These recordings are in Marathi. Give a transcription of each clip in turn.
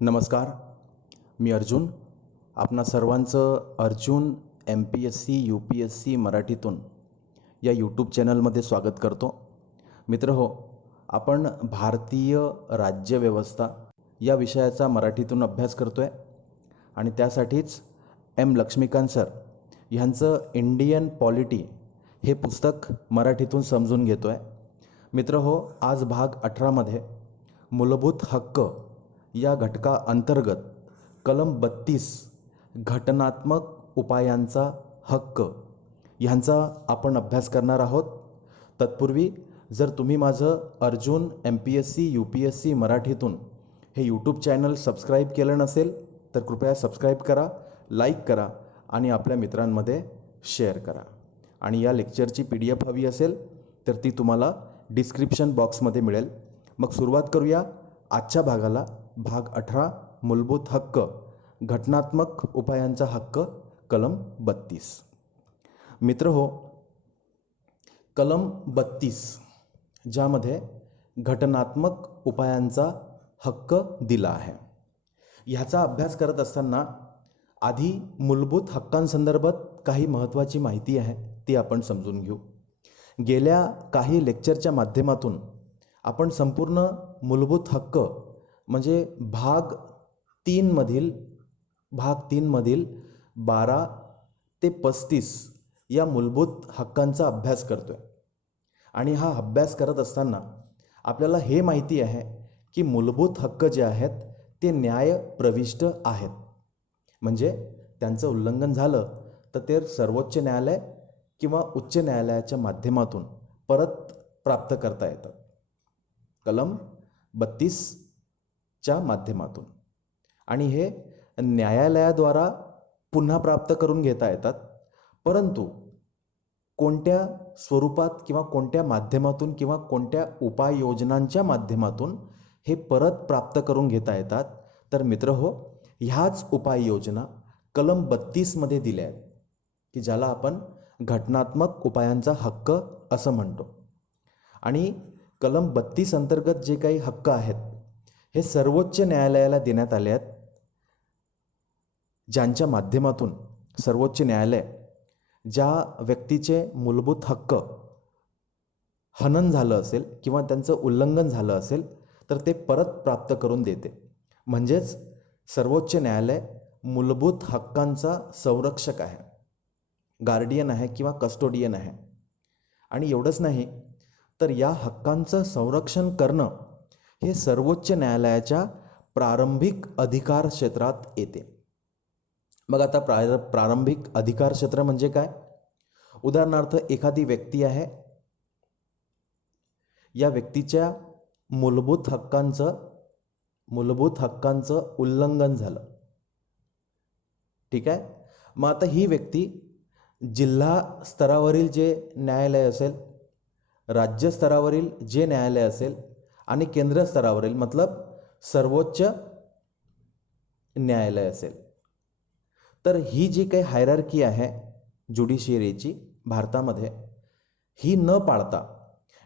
नमस्कार, मी अर्जुन. आपणा सर्वांचं अर्जुन MPSC UPSC मराठीतून या यूट्यूब चॅनलमध्ये स्वागत करतो. मित्रहो, आपण भारतीय राज्यव्यवस्था या विषयाचा मराठीतून अभ्यास करतो आहे आणि त्यासाठीच लक्ष्मीकांत सर ह्यांचं इंडियन पॉलिटी हे पुस्तक मराठीतून समजून घेतो आहे. मित्रहो, आज भाग 18मध्ये मूलभूत हक्क या घटका अंतर्गत कलम 32 घटनात्मक उपायांचा हक्क ह्यांचा आपण अभ्यास करणार आहोत. तत्पूर्वी जर तुम्ही माझं अर्जुन MPSC UPSC मराठीतून हे यूट्यूब चॅनल सबस्क्राईब केलं नसेल तर कृपया सबस्क्राईब करा, लाईक करा आणि आपल्या मित्रांमध्ये शेअर करा. आणि या लेक्चरची PDF हवी असेल तर ती तुम्हाला डिस्क्रिप्शन बॉक्समध्ये मिळेल. मग सुरुवात करूया आजच्या भागाला. भाग 18 मूलभूत हक्क घटनात्मक उपायांचा हक्क कलम 32. मित्रहो, कलम 32 ज्यामध्ये घटनात्मक उपायांचा हक्क दिला आहे, ह्याचा अभ्यास करत असताना आधी मूलभूत हक्कांसंदर्भात काही महत्त्वाची माहिती आहे ती आपण समजून घेऊ. गेल्या काही लेक्चरच्या माध्यमातून आपण संपूर्ण मूलभूत हक्क म्हणजे भाग 3 मधील 12 ते 35 या मूलभूत हक्कांचा अभ्यास करतोय. आणि हा अभ्यास करत असताना आपल्याला हे माहिती आहे की मूलभूत हक्क जे आहेत ते न्याय प्रविष्ट आहेत. म्हणजे त्यांचं उल्लंघन झालं तर ते सर्वोच्च न्यायालय किंवा उच्च न्यायालयाच्या माध्यमातून परत प्राप्त करता येतात. कलम 32च्या माध्यमातून. आणि हे न्यायालयाद्वारा पुन्हा प्राप्त करून घेता येतात. परंतु कोणत्या स्वरूपात किंवा कोणत्या माध्यमातून किंवा कोणत्या उपाययोजनांच्या माध्यमातून हे परत प्राप्त करून घेता येतात, तर मित्रहो, ह्याच उपाययोजना कलम 32मध्ये दिल्या आहेत की ज्याला आपण घटनात्मक उपायांचा हक्क असं म्हणतो. आणि कलम 32 अंतर्गत जे काही हक्क आहेत हे सर्वोच्च न्यायालयाला देण्यात आले आहेत, ज्यांच्या माध्यमातून सर्वोच्च न्यायालय ज्या व्यक्तीचे मूलभूत हक्क हनन झालं असेल किंवा त्यांचं उल्लंघन झालं असेल तर ते परत प्राप्त करून देते. म्हणजेच सर्वोच्च न्यायालय मूलभूत हक्कांचा संरक्षक आहे, गार्डियन आहे किंवा कस्टोडियन आहे. आणि एवढंच नाही तर या हक्कांचं संरक्षण करणं हे सर्वोच्च न्यायालयाच्या प्रारंभिक अधिकार क्षेत्रात येते. मग आता प्रारंभिक अधिकार क्षेत्र म्हणजे काय? उदाहरणार्थ, एखादी व्यक्ती आहे, या व्यक्तीच्या मूलभूत हक्कांचं उल्लंघन झालं. ठीक आहे. मग आता ही व्यक्ती जिल्हा स्तरावरील जे न्यायालय असेल, राज्य स्तरावरील जे न्यायालय असेल आणि केंद्र स्तरावरील मतलब सर्वोच्च न्यायालय असेल, तर ही जी काही हायरार्की आहे ज्युडिशियरीची भारतामध्ये, ही न पाळता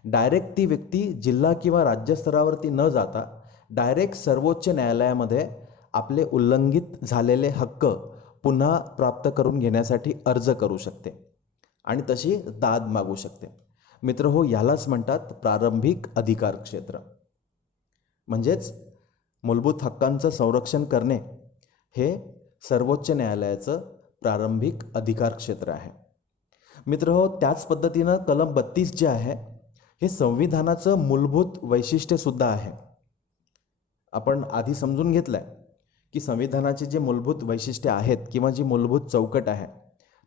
डायरेक्ट ती व्यक्ती जिल्हा किंवा राज्य स्तरावरती न जाता डायरेक्ट सर्वोच्च न्यायालयामध्ये आपले उल्लंघित झालेले हक्क पुन्हा प्राप्त करून घेण्यासाठी अर्ज करू शकते आणि तशी दाद मागू शकते. मित्रहो, यालाच म्हणतात प्रारंभिक अधिकार क्षेत्र. म्हणजेच मूलभूत हक्कांचं संरक्षण करणे हे सर्वोच्च न्यायालयाचं प्रारंभिक अधिकार क्षेत्र आहे. मित्रहो, त्याच पद्धतीनं कलम 32 जे आहे हे संविधानाचं मूलभूत वैशिष्ट्य सुद्धा आहे. आपण आधी समजून घेतलंय की संविधानाचे जे मूलभूत वैशिष्ट्य आहेत किंवा जी मूलभूत चौकट आहे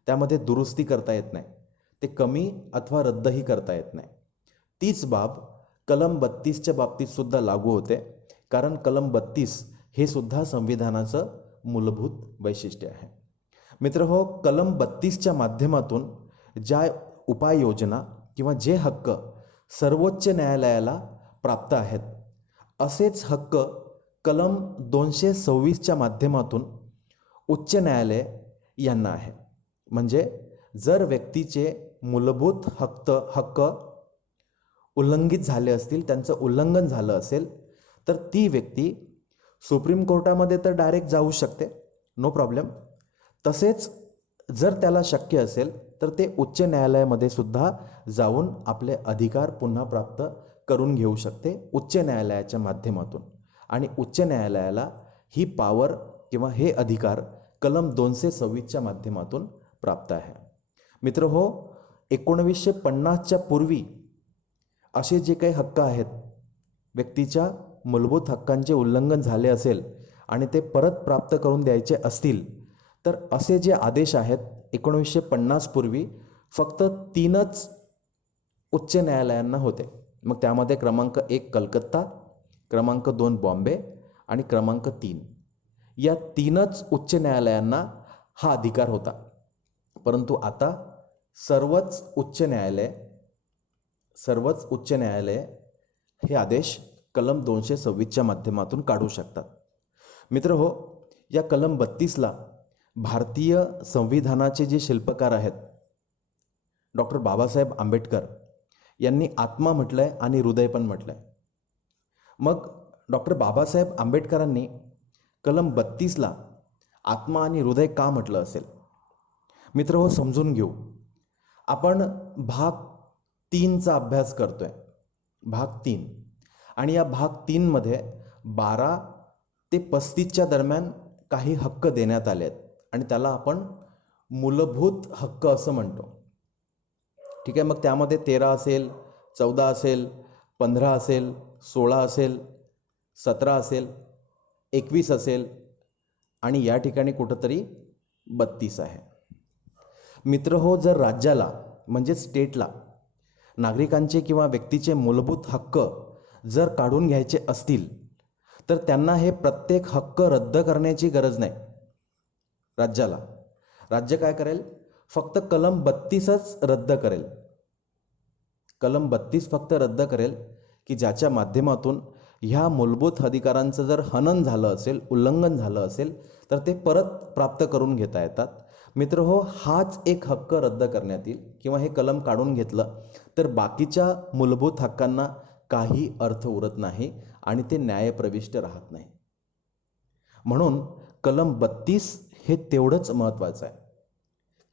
त्यामध्ये दुरुस्ती करता येत नाही, ते कमी अथवा रद्दही करता येत नाही. तीच बाब कलम 32च्या बाबतीत सुद्धा लागू होते, कारण कलम 32 हे सुद्धा संविधानाचं मूलभूत वैशिष्ट्य आहे. मित्रहो, कलम 32च्या माध्यमातून ज्या उपाययोजना किंवा जे हक्क सर्वोच्च न्यायालयाला प्राप्त आहेत, असेच हक्क कलम 226च्या माध्यमातून उच्च न्यायालय यांना आहे. म्हणजे जर व्यक्तीचे मूलभूत हक्क उल्लंघित झाले असतील, त्यांचं उल्लंघन झालं असेल, तर ती व्यक्ती सुप्रीम कोर्टामध्ये तर डायरेक्ट जाऊ शकते, नो प्रॉब्लेम. तसेच जर त्याला शक्य असेल तर ते उच्च न्यायालयामध्ये सुद्धा जाऊन आपले अधिकार पुन्हा प्राप्त करून घेऊ शकते उच्च न्यायालयाच्या माध्यमातून. आणि उच्च न्यायालयाला ही पॉवर किंवा हे अधिकार कलम 226च्या माध्यमातून प्राप्त आहे. मित्र हो, 1950च्या पूर्वी असे जे काही हक्क आहेत, व्यक्तीच्या मूलभूत हक्कांचे उल्लंघन झाले असेल आणि ते परत प्राप्त करून द्यायचे असतील तर असे जे आदेश आहेत 1950 पूर्वी फक्त 3च उच्च न्यायालयांना होते. मग त्यामध्ये क्रमांक 1 कलकत्ता, क्रमांक 2 बॉम्बे आणि क्रमांक 3 या 3च उच्च न्यायालयांना हा अधिकार होता. परंतु आता सर्वच उच्च न्यायालय हे आदेश कलम 226च्या माध्यमातून काढू शकतात. मित्र हो, या कलम 32ला भारतीय संविधानाचे जे शिल्पकार आहेत डॉक्टर बाबासाहेब आंबेडकर यांनी आत्मा म्हटलंय आणि हृदय पण म्हटलंय. मग डॉक्टर बाबासाहेब आंबेडकरांनी कलम 32ला आत्मा आणि हृदय का म्हटलं असेल? मित्र हो, समजून घेऊ. आपण भाग 3चा अभ्यास करतोय, भाग 3. आणि या भाग 3 मध्ये 12 ते 35च्या दरम्यान काही हक्क देण्यात आले आहेत आणि त्याला आपण मूलभूत हक्क असं म्हणतो. ठीक आहे. मग त्यामध्ये 13 असेल, 14 असेल, 15 असेल, 16 असेल, 17 असेल, 21 असेल आणि या ठिकाणी कुठंतरी 32 आहे. मित्र हो, जर राज्याला म्हणजे स्टेटला नागरिकांचे किंवा व्यक्तीचे मूलभूत हक्क जर काढून घ्यायचे असतील तर त्यांना हे प्रत्येक हक्क रद्द करण्याची गरज नाही. राज्य काय करेल? फक्त कलम 32च रद्द करेल. कलम 32 फक्त रद्द करेल की ज्याच्या माध्यमातून ह्या मूलभूत अधिकारांचं जर हनन झालं असेल, उल्लंघन झालं असेल तर ते परत प्राप्त करून घेता येतात. मित्र हो, हाच एक हक्क रद्द करण्यात येईल किंवा हे कलम काढून घेतलं तर बाकीच्या मूलभूत हक्कांना काही अर्थ उरत नाही आणि ते न्यायप्रविष्ट राहत नाही. म्हणून कलम 32 हे तेवढंच महत्त्वाचं आहे.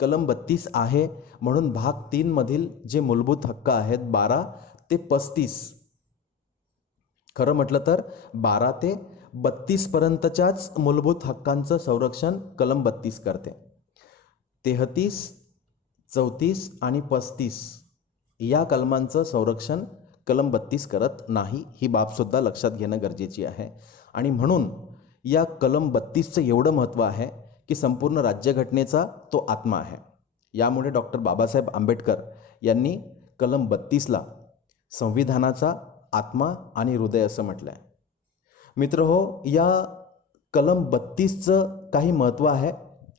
कलम 32 आहे म्हणून भाग 3 मधील जे मूलभूत हक्क आहेत 12 ते 35, खरं म्हटलं तर 12 ते 32 पर्यंतच्याच मूलभूत हक्कांचं संरक्षण कलम 32 करते. 33, 34 आणि 35 या कलमांचं संरक्षण कलम 32 करत नाही. ही बाब सुद्धा लक्षात घेणं गरजेची आहे. आणि म्हणून या कलम 32चं एवढं महत्त्व आहे की संपूर्ण राज्यघटनेचा तो आत्मा आहे. यामुळे डॉक्टर बाबासाहेब आंबेडकर यांनी कलम 32ला संविधानाचा आत्मा आणि हृदय असं म्हटलं आहे. मित्र हो, या कलम 32चं काही महत्त्व आहे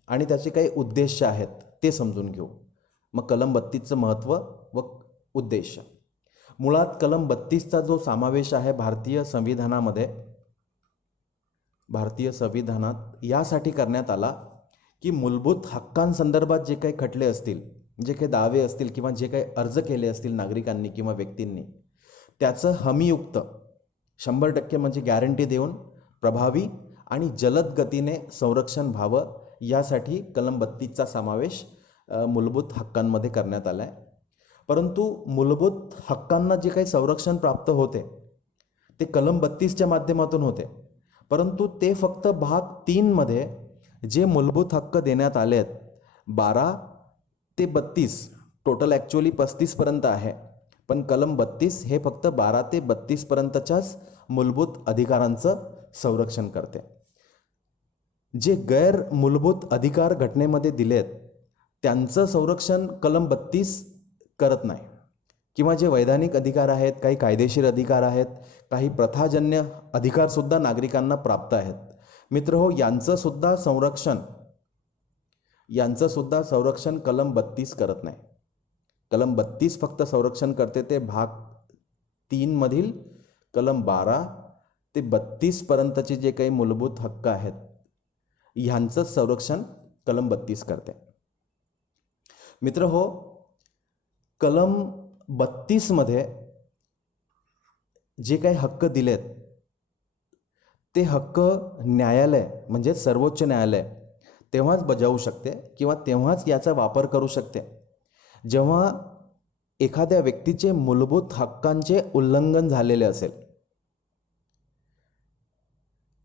आणि त्याचे काही उद्देश आहेत ते समजून घेऊ. मग कलम 32चं महत्त्व व उद्देश. मुळात कलम 32चा जो समावेश आहे भारतीय संविधानात यासाठी करण्यात आला की मूलभूत हक्कांसंदर्भात जे काही खटले असतील, जे काही दावे असतील किंवा जे काही अर्ज केले असतील नागरिकांनी किंवा व्यक्तींनी, त्याचं हमीयुक्त 100% म्हणजे गॅरंटी देऊन प्रभावी आणि जलद गतीने संरक्षण व्हावं यासाठी कलम 32चा समावेश मूलभूत हक्कांमध्ये करण्यात आला आहे. परंतु मूलभूत हक्कांना जे काही संरक्षण प्राप्त होते ते कलम 32च्या माध्यमातून होते. परंतु ते फक्त भाग 3 मध्ये जे मूलभूत हक्क देण्यात आले आहेत 12 ते 32, टोटल ॲक्च्युअली 35 पर्यंत आहे, पण कलम 32 हे फक्त 12 ते 32 पर्यंतच्याच मूलभूत अधिकारांचं संरक्षण करते. जे गैर मूलभूत अधिकार घटनेमध्ये दिलेत त्यांचं संरक्षण कलम 32 करत नाही. किंवा जे वैधानिक अधिकार आहेत, काही कायदेशीर अधिकार आहेत, काही प्रथाजन्य अधिकार सुद्धा नागरिकांना प्राप्त आहेत. मित्र हो, यांचं सुद्धा संरक्षण कलम 32 करत नाही. कलम 32 फक्त संरक्षण करते ते भाग 3 मधील कलम 12 ते 32 पर्यंतचे जे काही मूलभूत हक्क आहेत ह्यांचं संरक्षण कलम 32 करते. मित्र हो, कलम 32 मध्ये जे काही हक्क दिलेत ते हक्क न्यायालय म्हणजे सर्वोच्च न्यायालय तेव्हाच बजावू शकते किंवा तेव्हाच याचा वापर करू शकते जेव्हा एखाद्या व्यक्तीचे मूलभूत हक्कांचे उल्लंघन झालेले असेल.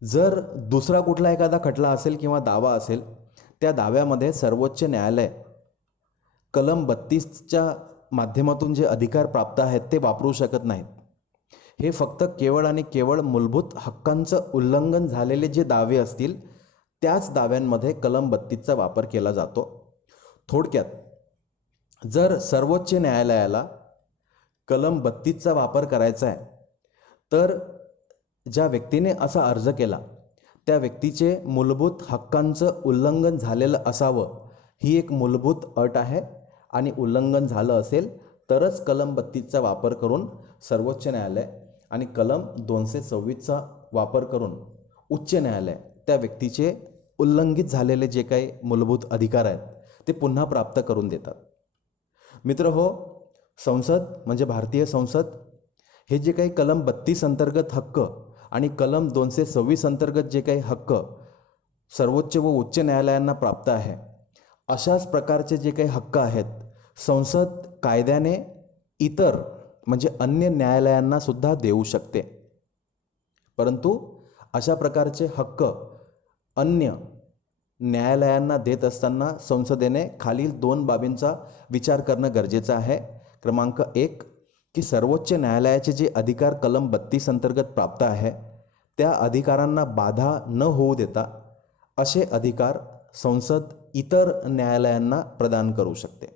जर दुसरा कुठला एखादा खटला असेल किंवा दावा असेल, त्या दाव्यामध्ये सर्वोच्च न्यायालय कलम 32च्या माध्यमातून जे अधिकार प्राप्त आहेत ते वापरू शकत नाहीत. हे फक्त केवळ आणि केवळ मूलभूत हक्कांचं उल्लंघन झालेले जे दावे असतील त्याच दाव्यांमध्ये कलम 32चा वापर केला जातो. थोडक्यात जर सर्वोच्च न्यायालयाला कलम 32चा वापर करायचा आहे तर ज्या व्यक्तीने असा अर्ज केला त्या व्यक्तीचे मूलभूत हक्कांचं उल्लंघन झालेलं असावं ही एक मूलभूत अट आहे आणि उल्लंघन झालं असेल तरच कलम 32चा वापर करून सर्वोच्च न्यायालय आणि कलम 226चा वापर करून उच्च न्यायालय त्या व्यक्तीचे उल्लंघित झालेले जे काही मूलभूत अधिकार आहेत ते पुन्हा प्राप्त करून देतात. मित्र हो, संसद म्हणजे भारतीय संसद हे जे काही कलम 32 अंतर्गत हक्क आणि कलम 226 अंतर्गत जे काही हक्क सर्वोच्च व उच्च न्यायालयांना प्राप्त आहे अशाच प्रकारचे जे काही हक्क आहेत संसद कायद्याने इतर म्हणजे अन्य न्यायालयांना सुद्धा देऊ शकते. परंतु अशा प्रकारचे हक्क अन्य न्यायालयांना देत असताना संसदेने खालील 2 बाबींचा विचार करणं गरजेचं आहे. क्रमांक 1 की सर्वोच्च न्यायालयाचे जे अधिकार कलम 32 अंतर्गत प्राप्त आहे त्या अधिकारांना बाधा न होऊ देता असे अधिकार संसद इतर न्यायालयांना प्रदान करू शकते.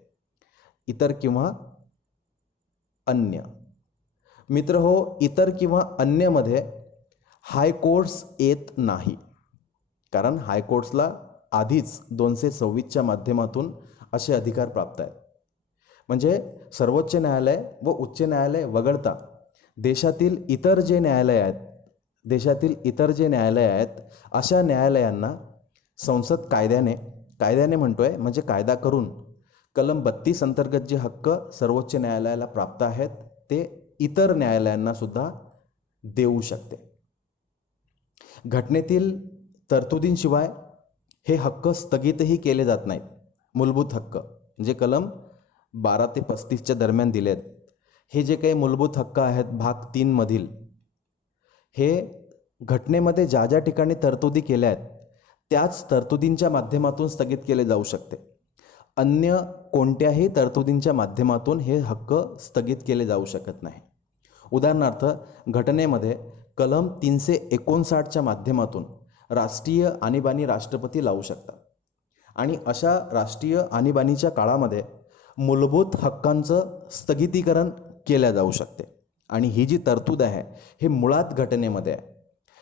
इतर किंवा अन्य. मित्र हो, इतर किंवा अन्यमध्ये हायकोर्ट्स येत नाही, कारण हायकोर्ट्सला आधीच 226च्या माध्यमातून असे अधिकार प्राप्त आहेत. म्हणजे सर्वोच्च न्यायालय व उच्च न्यायालय वगळता देशातील इतर जे न्यायालय आहेत अशा न्यायालयांना संसद कायद्याने म्हणतोय म्हणजे कायदा करून कलम 32 अंतर्गत जे हक्क सर्वोच्च न्यायालयाला प्राप्त आहेत ते इतर न्यायालयांना सुद्धा देऊ शकते. घटनेतील तरतुदींशिवाय हे हक्क स्थगितही केले जात नाहीत. मूलभूत हक्क जे कलम 12 ते 35च्या दरम्यान दिलेत हे जे काही मूलभूत हक्क आहेत भाग 3 मधील हे घटनेमध्ये ज्या ज्या ठिकाणी तरतुदी केल्या आहेत त्याच तरतुदींच्या माध्यमातून स्थगित केले जाऊ शकते. अन्य कोणत्याही तरतुदींच्या माध्यमातून हे हक्क स्थगित केले जाऊ शकत नाही. उदाहरणार्थ घटनेमध्ये कलम 359च्या माध्यमातून राष्ट्रीय आणीबाणी राष्ट्रपती लावू शकतात आणि अशा राष्ट्रीय आणीबाणीच्या काळामध्ये मूलभूत हक्कांचं स्थगितीकरण केल्या जाऊ शकते आणि ही जी तरतूद आहे हे मुळात घटनेमध्ये आहे.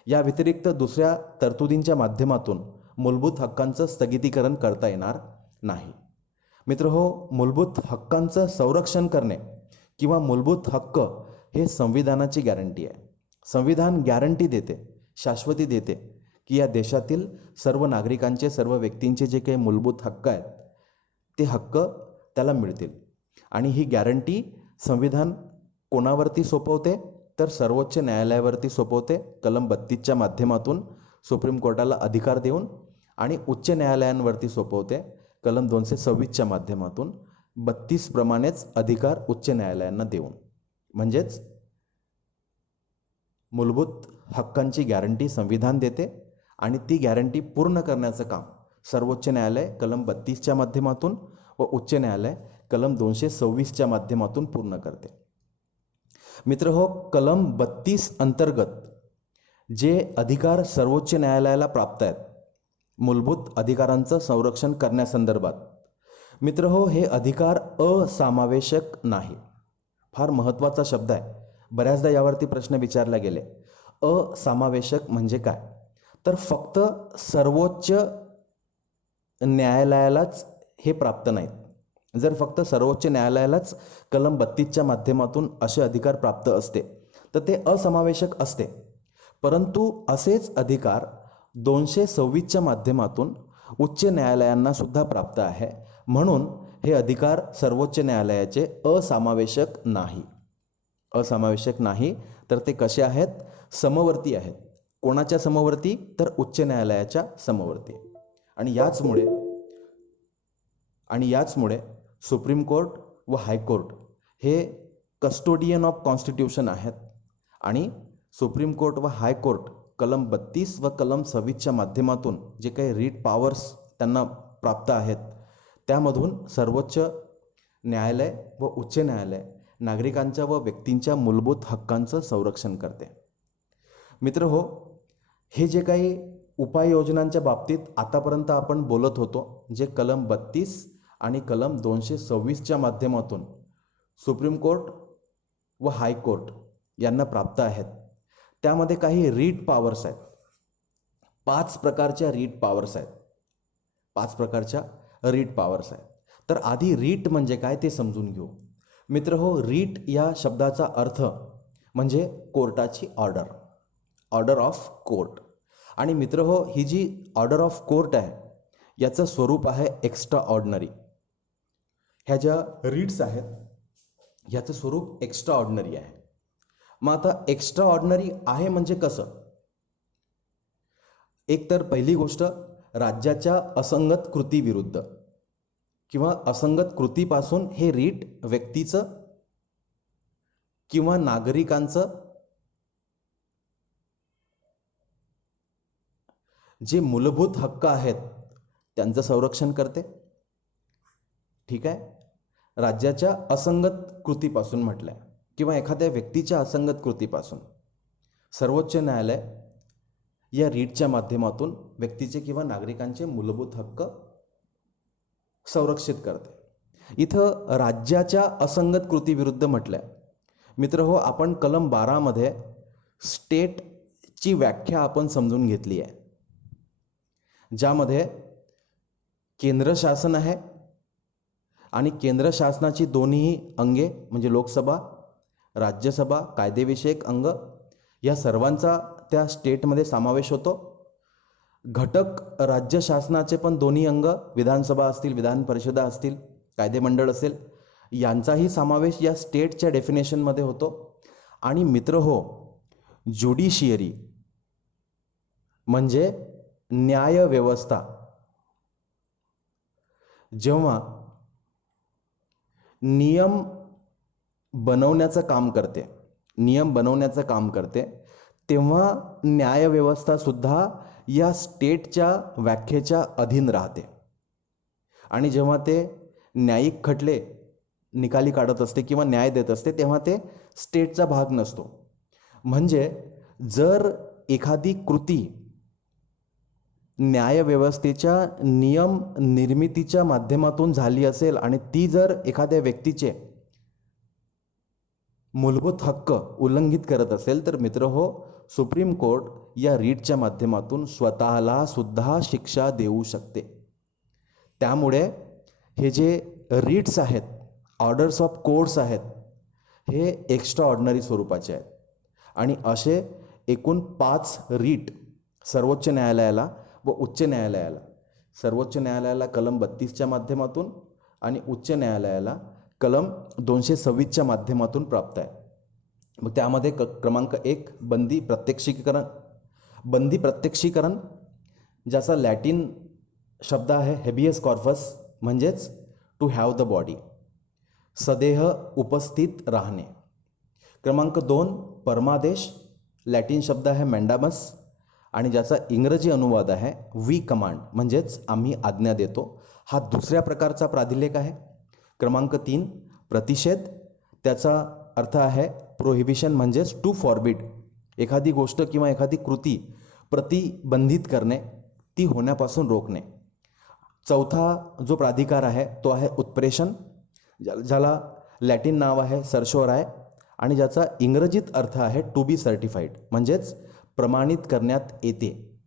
या व्यतिरिक्त दुसऱ्या तरतुदींच्या माध्यमातून मूलभूत हक्कांचं स्थगितीकरण करता येणार नाही. मित्र हो, मूलभूत हक्कांचं संरक्षण करणे किंवा मूलभूत हक्क हे संविधानाची गॅरंटी आहे. संविधान गॅरंटी देते, शाश्वती देते की या देशातील सर्व नागरिकांचे, सर्व व्यक्तींचे जे काही मूलभूत हक्क आहेत ते हक्क त्याला मिळतील. आणि ही गॅरंटी संविधान कोणावरती सोपवते तर सर्वोच्च न्यायालयावरती सोपवते कलम 32च्या माध्यमातून सुप्रीम कोर्टाला अधिकार देऊन आणि उच्च न्यायालयांवरती सोपवते कलम 226च्या माध्यमातून 32 प्रमाणेच अधिकार उच्च न्यायालयांना देऊन. म्हणजेच मूलभूत हक्कांची गॅरंटी संविधान देते आणि ती गॅरंटी पूर्ण करण्याचं काम सर्वोच्च न्यायालय कलम 32च्या माध्यमातून व उच्च न्यायालय कलम 226च्या माध्यमातून पूर्ण करते. मित्र हो, कलम 32 अंतर्गत जे अधिकार सर्वोच्च न्यायालयाला प्राप्त आहेत मूलभूत अधिकारांचं संरक्षण करण्यासंदर्भात, मित्र हो, हे अधिकार असामावेशक नाही. फार महत्त्वाचा शब्द आहे. बऱ्याचदा यावरती प्रश्न विचारले गेले. असामावेशक म्हणजे काय? तर फक्त सर्वोच्च न्यायालयालाच हे प्राप्त नाहीत. जर फक्त सर्वोच्च न्यायालयालाच कलम 32च्या माध्यमातून असे अधिकार प्राप्त असते तर ते असमावेशक असते. परंतु असेच अधिकार 226च्या माध्यमातून उच्च न्यायालयांना सुद्धा प्राप्त आहे. म्हणून हे अधिकार सर्वोच्च न्यायालयाचे असामावेशक नाही. असामावेशक नाही तर ते कसे आहेत? समवर्ती आहेत. कोणाच्या समवर्ती? तर उच्च न्यायालयाच्या समवर्ती. आणि याचमुळे सुप्रीम कोर्ट व हायकोर्ट हे कस्टोडियन ऑफ कॉन्स्टिट्यूशन आहेत. आणि सुप्रीम कोर्ट व हायकोर्ट कलम 32 व कलम 26च्या माध्यमातून जे काही रीट पॉवर्स त्यांना प्राप्त आहेत, त्यामधून सर्वोच्च न्यायालय व उच्च न्यायालय नागरिकांच्या व व्यक्तींच्या मूलभूत हक्कांचं संरक्षण करते. मित्रहो, हे जे काही उपाययोजनांच्या बाबतीत आतापर्यंत आपण बोलत होतो, जे कलम 32 आणि कलम 226च्या माध्यमातून सुप्रीम कोर्ट व हायकोर्ट यांना प्राप्त आहेत, त्यामध्ये काही रीट पॉवर्स आहेत. 5 प्रकारच्या रीट पॉवर्स आहेत. तर आधी रीट म्हणजे काय ते समजून घेऊ. मित्रहो, रीट या शब्दाचा अर्थ म्हणजे कोर्टाची ऑर्डर ऑफ कोर्ट. आणि मित्रहो, ही जी ऑर्डर ऑफ कोर्ट आहे याचं स्वरूप आहे एक्स्ट्रा ऑर्डिनरी. ह्या ज्या रीट्स आहेत ह्याचं स्वरूप एक्स्ट्रा ऑर्डिनरी आहे. मग आता एक्स्ट्रा ऑर्डिनरी आहे म्हणजे कसं? एक तर पहिली गोष्ट, राज्याच्या असंगत कृतीविरुद्ध किंवा असंगत कृतीपासून हे रीट व्यक्तीचं किंवा नागरिकांचं जे मूलभूत हक्क आहेत त्यांचं संरक्षण करते. ठीक आहे. राज्याच्या असंगत कृतीपासून म्हटलंय किंवा एखाद्या व्यक्तीच्या असंगत कृतीपासून सर्वोच्च न्यायालय या रीटच्या माध्यमातून व्यक्तीचे किंवा नागरिकांचे मूलभूत हक्क संरक्षित करते. इथं राज्याच्या असंगत कृतीविरुद्ध म्हटलंय. मित्रहो, आपण कलम 12 मध्ये स्टेटची व्याख्या आपण समजून घेतली आहे, ज्यामध्ये केंद्र शासन आहे आणि केंद्र शासनाची दोन्ही अंगे म्हणजे लोकसभा, राज्यसभा, कायदेविषयक अंग या सर्वांचा त्या स्टेटमध्ये समावेश होतो. घटक राज्य शासनाचे पण दोन्ही अंग, विधानसभा असतील, विधान परिषदा असतील, कायदेमंडळ असेल, यांचाही समावेश या स्टेटच्या डेफिनेशनमध्ये होतो. आणि मित्रहो, ज्युडिशियरी म्हणजे न्यायव्यवस्था जेव्हा नियम बनवण्याचं काम करते, तेव्हा न्यायव्यवस्था सुद्धा या स्टेटच्या व्याख्येच्या अधीन राहते. आणि जेव्हा ते न्यायिक खटले निकाली काढत असते किंवा न्याय देत असते, तेव्हा ते स्टेटचा भाग नसतो. म्हणजे जर एखादी कृती न्यायव्यवस्थेच्या नियम निर्मितीच्या माध्यमातून झाली असेल आणि ती जर एखाद्या व्यक्तीचे मूलभूत हक्क उल्लंघित करत असेल, तर मित्रहो, सुप्रीम कोर्ट या रीटच्या माध्यमातून स्वतःला सुद्धा शिक्षा देऊ शकते. त्यामुळे हे जे रीट्स आहेत, ऑर्डर्स ऑफ कोर्ट्स आहेत, हे एक्स्ट्रा ऑर्डिनरी स्वरूपाचे आहेत. आणि असे एकूण 5 रीट सर्वोच्च न्यायालयाला व उच्च न्यायालयाला, सर्वोच्च न्यायालयाला कलम 32च्या माध्यमातून आणि उच्च न्यायालयाला कलम 226च्या माध्यमातून प्राप्त आहे. मग त्यामध्ये क्रमांक 1 बंदी प्रत्यक्षीकरण, ज्याचा लॅटिन शब्द आहे हेबियस कॉर्पस, म्हणजेच टू हॅव द बॉडी, सदेह उपस्थित राहणे. क्रमांक 2 परमादेश, लॅटिन शब्द आहे मॅन्डामस आणि ज्याचा इंग्रजी अनुवाद आहे वी कमांड, म्हणजेच आम्ही आज्ञा देतो. हा दुसऱ्या प्रकारचा प्राधिलेख आहे. क्रमांक 3 प्रतिषेध, त्याचा अर्थ आहे प्रोहिबिशन, म्हणजेच टू फॉरबिड, एखादी गोष्ट किंवा एखादी कृती प्रतिबंधित करणे, ती होण्यापासून रोखणे. चौथा जो प्राधिकार आहे तो आहे उत्प्रेषण, ज्याला लॅटिन नाव आहे सर्शोराय आणि ज्याचा इंग्रजीत अर्थ आहे टू बी सर्टिफाईड, म्हणजेच प्रमाणित करण्यात येते.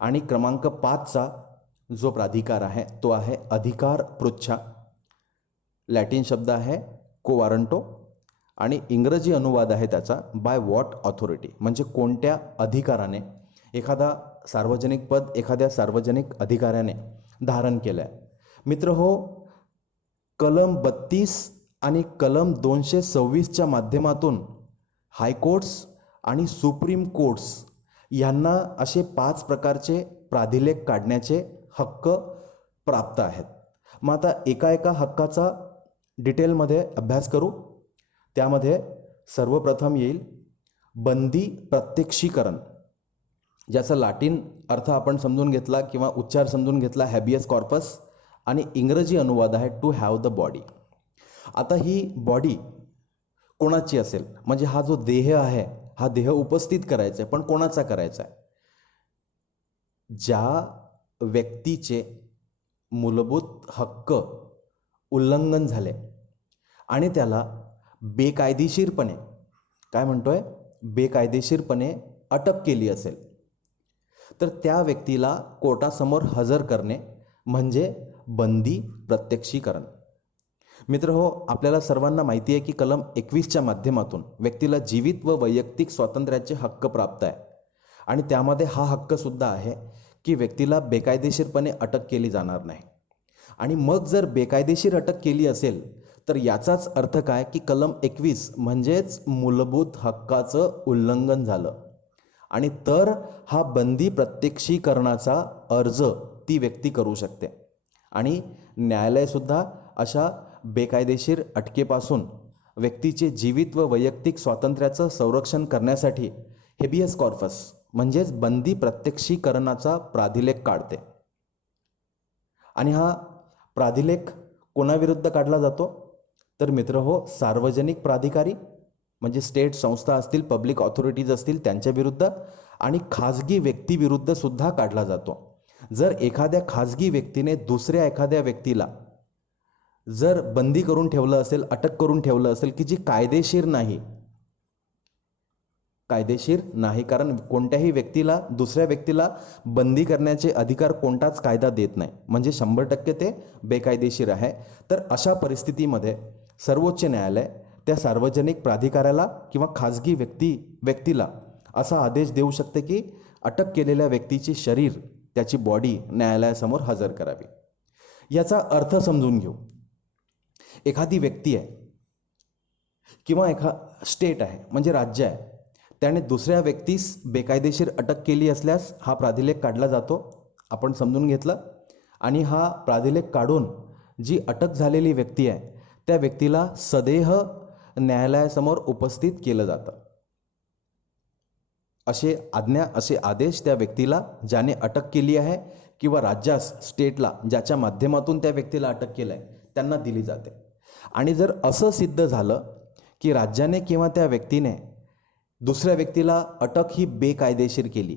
आणि क्रमांक 5चा जो प्राधिकार आहे तो आहे अधिकार पृच्छा, लॅटिन शब्द आहे कोवारंटो आणि इंग्रजी अनुवाद आहे त्याचा बाय व्हॉट ऑथॉरिटी, म्हणजे कोणत्या अधिकाराने एखादा सार्वजनिक पद एखाद्या सार्वजनिक अधिकाऱ्याने धारण केलं आहे. मित्रहो, कलम 32 आणि कलम 226च्या माध्यमातून हायकोर्ट्स आणि सुप्रीम कोर्ट्स यांना असे 5 प्रकारचे प्राधिलेख काढण्याचे हक्क प्राप्त आहेत. मग आता एका एका हक्काचा डिटेलमध्ये अभ्यास करू. त्यामध्ये सर्वप्रथम येईल बंदी प्रत्यक्षीकरण, ज्याचा लॅटिन अर्थ आपण समजून घेतला किंवा उच्चार समजून घेतला हॅबियस कॉर्पस, आणि इंग्रजी अनुवाद आहे टू हॅव द बॉडी. आता ही बॉडी कोणाची असेल, म्हणजे हा जो देह आहे हा देह उपस्थित करायचा आहे, पण कोणाचा करायचा आहे? ज्या व्यक्तीचे मूलभूत हक्क उल्लंघन झाले आणि त्याला बेकायदेशीरपणे, काय म्हणतोय, बेकायदेशीरपणे अटक केली असेल, तर त्या व्यक्तीला कोर्टासमोर हजर करणे म्हणजे बंदी प्रत्यक्षीकरण. मित्र हो, आपल्याला सर्वांना माहिती आहे की कलम 21च्या माध्यमातून व्यक्तीला जीवित व वैयक्तिक स्वातंत्र्याचे हक्क प्राप्त आहे, आणि त्यामध्ये हा हक्क सुद्धा आहे की व्यक्तीला बेकायदेशीरपणे अटक केली जाणार नाही. आणि मग जर बेकायदेशीर अटक केली असेल तर याचाच अर्थ काय की कलम 21 म्हणजेच मूलभूत हक्काचं उल्लंघन झालं, आणि तर हा बंदी प्रत्यक्षीकरणाचा अर्ज ती व्यक्ती करू शकते. आणि न्यायालयसुद्धा अशा बेकायदेशीर अटकेपासून व्यक्तीचे जीवित व वैयक्तिक स्वातंत्र्याचं संरक्षण करण्यासाठी हेबियस कॉर्पस म्हणजेच बंदी प्रत्यक्षीकरणाचा प्राधिलेख काढते. आणि हा प्राधिलेख कोणाविरुद्ध काढला जातो? तर मित्र हो, सार्वजनिक प्राधिकारी म्हणजे स्टेट संस्था असतील, पब्लिक ऑथॉरिटीज असतील त्यांच्या विरुद्ध, आणि खाजगी व्यक्तीविरुद्ध सुद्धा काढला जातो. जर एखाद्या खाजगी व्यक्तीने दुसऱ्या एखाद्या व्यक्तीला जर बंदी करून ठेवलं असेल, अटक करून ठेवलं असेल की जी कायदेशीर नाही, कारण कोणत्याही व्यक्तीला दुसऱ्या व्यक्तीला बंदी करण्याचे अधिकार कोणताच कायदा देत नाही, म्हणजे 100% ते बेकायदेशीर आहे. तर अशा परिस्थितीमध्ये सर्वोच्च न्यायालय त्या सार्वजनिक प्राधिकाऱ्याला किंवा खाजगी व्यक्तीला असा आदेश देऊ शकते की अटक केलेल्या व्यक्तीचे शरीर, त्याची बॉडी न्यायालयासमोर हजर करावी. याचा अर्थ समजून घेऊ. एखादी व्यक्ती आहे किंवा स्टेट आहे म्हणजे राज्य आहे, त्याने दुसऱ्या व्यक्तीस बेकायदेशीर अटक केली असल्यास हा प्राधिलेख काढला जातो, आपण समजून घेतलं. आणि हा प्राधिलेख काढून जी अटक झालेली व्यक्ती आहे त्या व्यक्तीला सदेह न्यायालयासमोर उपस्थित केलं जातं. असे आदेश त्या व्यक्तीला ज्याने अटक केली आहे किंवा राज्यास, स्टेटला ज्याच्या माध्यमातून त्या व्यक्तीला अटक केलं आहे त्यांना दिली जाते. आणि जर असं सिद्ध झालं की राज्याने किंवा त्या व्यक्तीने दुसऱ्या व्यक्तीला अटक ही बेकायदेशीर केली,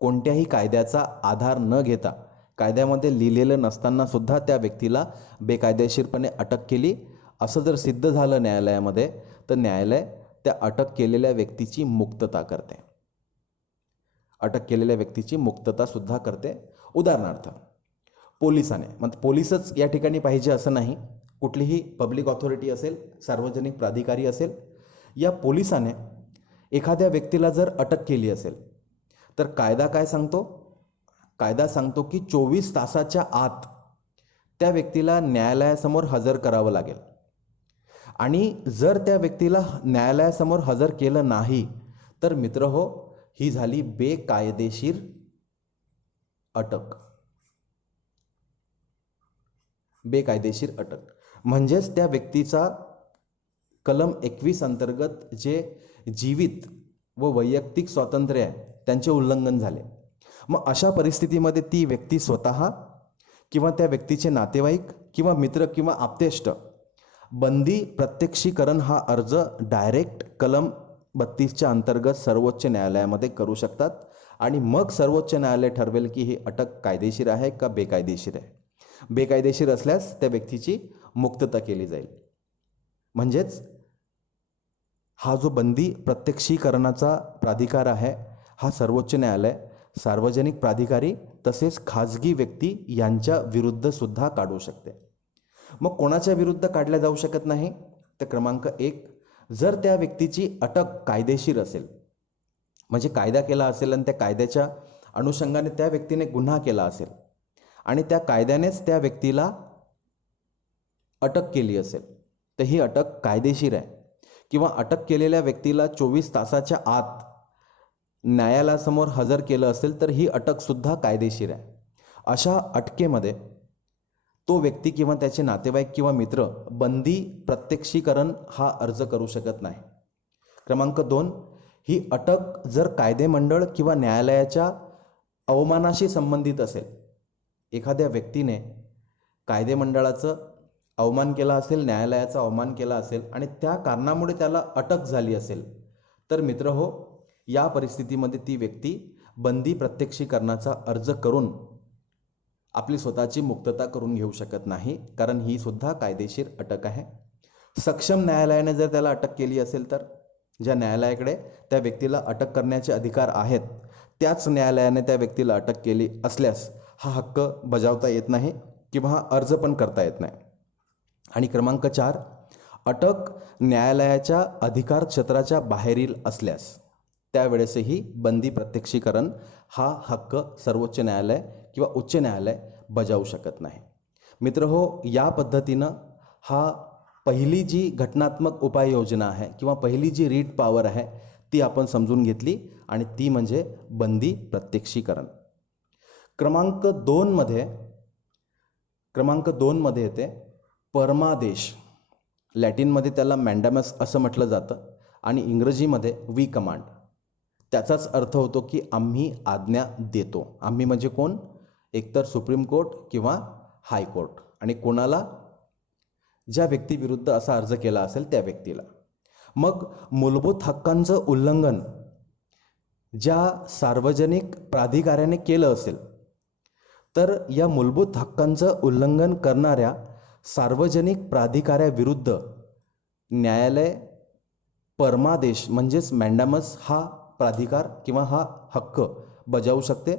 कोणत्याही कायद्याचा आधार न घेता, कायद्यामध्ये लिहिलेलं नसताना सुद्धा त्या व्यक्तीला बेकायदेशीरपणे अटक केली, असं जर सिद्ध झालं न्यायालयामध्ये, तर न्यायालय त्या अटक केलेल्या व्यक्तीची मुक्तता करते. सुद्धा करते. उदाहरणार्थ पोलिसाने, म्हणजे पोलीसच या ठिकाणी पाहिजे असं नाही, कुठलीही पब्लिक ऑथॉरिटी असेल, सार्वजनिक प्राधिकारी असेल, या पोलिसाने एखाद्या व्यक्तीला जर अटक केली असेल तर कायदा काय सांगतो? कायदा सांगतो की 24 तासाच्या आत त्या व्यक्तीला न्यायालयासमोर हजर करावं लागेल. आणि जर त्या व्यक्तीला न्यायालयासमोर हजर केलं नाही तर मित्र हो, ही झाली बेकायदेशीर अटक. म्हणजेच त्या व्यक्तीचा कलम 21 अंतर्गत जे जीवित व वैयक्तिक स्वातंत्र्य आहे त्यांचे उल्लंघन झाले. मग अशा परिस्थितीमध्ये ती व्यक्ती स्वतः किंवा त्या व्यक्तीचे नातेवाईक किंवा मित्र किंवा आप्तेष्ट बंदी प्रत्यक्षीकरण हा अर्ज डायरेक्ट कलम 32च्या अंतर्गत सर्वोच्च न्यायालयामध्ये करू शकतात. आणि मग सर्वोच्च न्यायालय ठरवेल की ही अटक कायदेशीर आहे का बेकायदेशीर आहे. बेकायदेशीर असल्यास त्या व्यक्तीची मुक्तता केली जाईल. म्हणजेच हा जो बंदी प्रत्यक्षीकरणाचा प्राधिकार आहे हा सर्वोच्च न्यायालय सार्वजनिक प्राधिकारी तसेच खाजगी व्यक्ती यांच्या विरुद्ध सुद्धा काढू शकते. मग कोणाच्या विरुद्ध काढल्या जाऊ शकत नाही? तर क्रमांक 1, जर त्या व्यक्तीची अटक कायदेशीर असेल, म्हणजे कायदा केला असेल आणि त्या कायद्याच्या अनुषंगाने त्या व्यक्तीने गुन्हा केला असेल आणि त्या कायद्यानेच त्या व्यक्तीला अटक केली असेल, तर ही अटक कायदेशीर आहे. किंवा अटक केलेल्या व्यक्तीला 24 तासाच्या आत न्यायालयासमोर हजर केलं असेल तर ही अटकसुद्धा कायदेशीर आहे. अशा अटकेमध्ये तो व्यक्ती किंवा त्याचे नातेवाईक किंवा मित्र बंदी प्रत्यक्षीकरण हा अर्ज करू शकत नाही. क्रमांक 2, ही अटक जर कायदेमंडळ किंवा न्यायालयाच्या अवमानाशी संबंधित असेल. एखाद्या व्यक्तीने कायदेमंडळाचं अवमान केला असेल, न्यायालयाचा अवमान केला असेल आणि त्या कारणामुळे त्याला अटक झाली असेल, तर मित्र हो, या परिस्थितीमध्ये ती व्यक्ती बंदी प्रत्यक्षीकरणाचा अर्ज करून आपली स्वतःची मुक्तता करून घेऊ शकत नाही, कारण ही सुद्धा कायदेशीर अटक आहे. सक्षम न्यायालयाने जर त्याला अटक केली असेल तर ज्या न्यायालयाकडे त्या व्यक्तीला अटक करण्याचे अधिकार आहेत त्याच न्यायालयाने त्या व्यक्तीला अटक केली असल्यास हा हक्क बजावता येत नाही किंवा हा अर्ज पण करता येत नाही. आणि क्रमांक 4, अटक न्यायालयाच्या अधिकार क्षेत्राच्या बाहेरील असल्यास त्यावेळेसही बंदी प्रत्यक्षीकरण हा हक्क सर्वोच्च न्यायालय किंवा उच्च न्यायालय बजावू शकत नाही. मित्र हो, या पद्धतीनं हा पहिली जी घटनात्मक उपाययोजना आहे किंवा पहिली जी रीट पॉवर आहे ती आपण समजून घेतली आणि ती म्हणजे बंदी प्रत्यक्षीकरण. क्रमांक 2 मध्ये येते परमादेश. लॅटिनमध्ये त्याला मॅन्डॅमस असं म्हटलं जातं आणि इंग्रजीमध्ये वी कमांड. त्याचाच अर्थ होतो की आम्ही आज्ञा देतो. आम्ही म्हणजे कोण? एकतर सुप्रीम कोर्ट किंवा हायकोर्ट. आणि कोणाला? ज्या व्यक्तीविरुद्ध असा अर्ज केला असेल त्या व्यक्तीला. मग मूलभूत हक्कांचं उल्लंघन ज्या सार्वजनिक प्राधिकाऱ्याने केलं असेल तर या मूलभूत हक्कांचं उल्लंघन करणाऱ्या सार्वजनिक प्राधिकाऱ्याविरुद्ध न्यायालय परमादेश म्हणजेच मॅन्डॅमस हा प्राधिकार किंवा हा हक्क बजावू शकते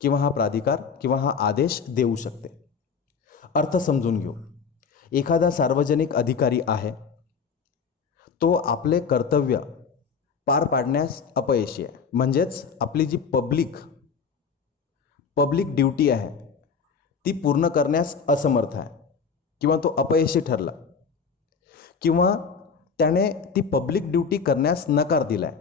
किंवा हा प्राधिकार किंवा हा आदेश देऊ शकते. अर्थ समजून घेऊ. एखादा सार्वजनिक अधिकारी आहे, तो आपले कर्तव्य पार पाडण्यास अपयशी आहे. म्हणजेच आपली जी पब्लिक ड्युटी आहे ती पूर्ण करण्यास असमर्थ आहे किंवा तो अपयशी ठरला किंवा त्याने ती पब्लिक ड्युटी करण्यास नकार दिलाय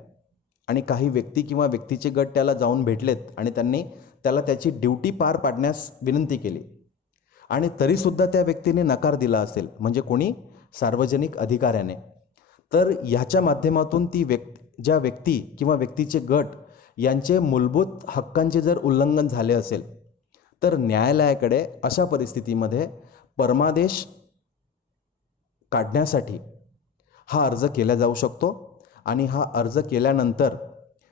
आणि काही व्यक्ती किंवा व्यक्तीचे गट त्याला जाऊन भेटलेत आणि त्यांनी त्याला त्याची ड्युटी पार पाडण्यास विनंती केली आणि तरीसुद्धा त्या व्यक्तीने नकार दिला असेल, म्हणजे कोणी? सार्वजनिक अधिकाऱ्याने. तर ह्याच्या माध्यमातून ज्या व्यक्ती किंवा व्यक्तीचे गट यांचे मूलभूत हक्कांचे जर उल्लंघन झाले असेल तर न्यायालयाकडे अशा परिस्थितीमध्ये परमादेश काढण्यासाठी हा अर्ज केला जाऊ शकतो आणि हा अर्ज केल्यानंतर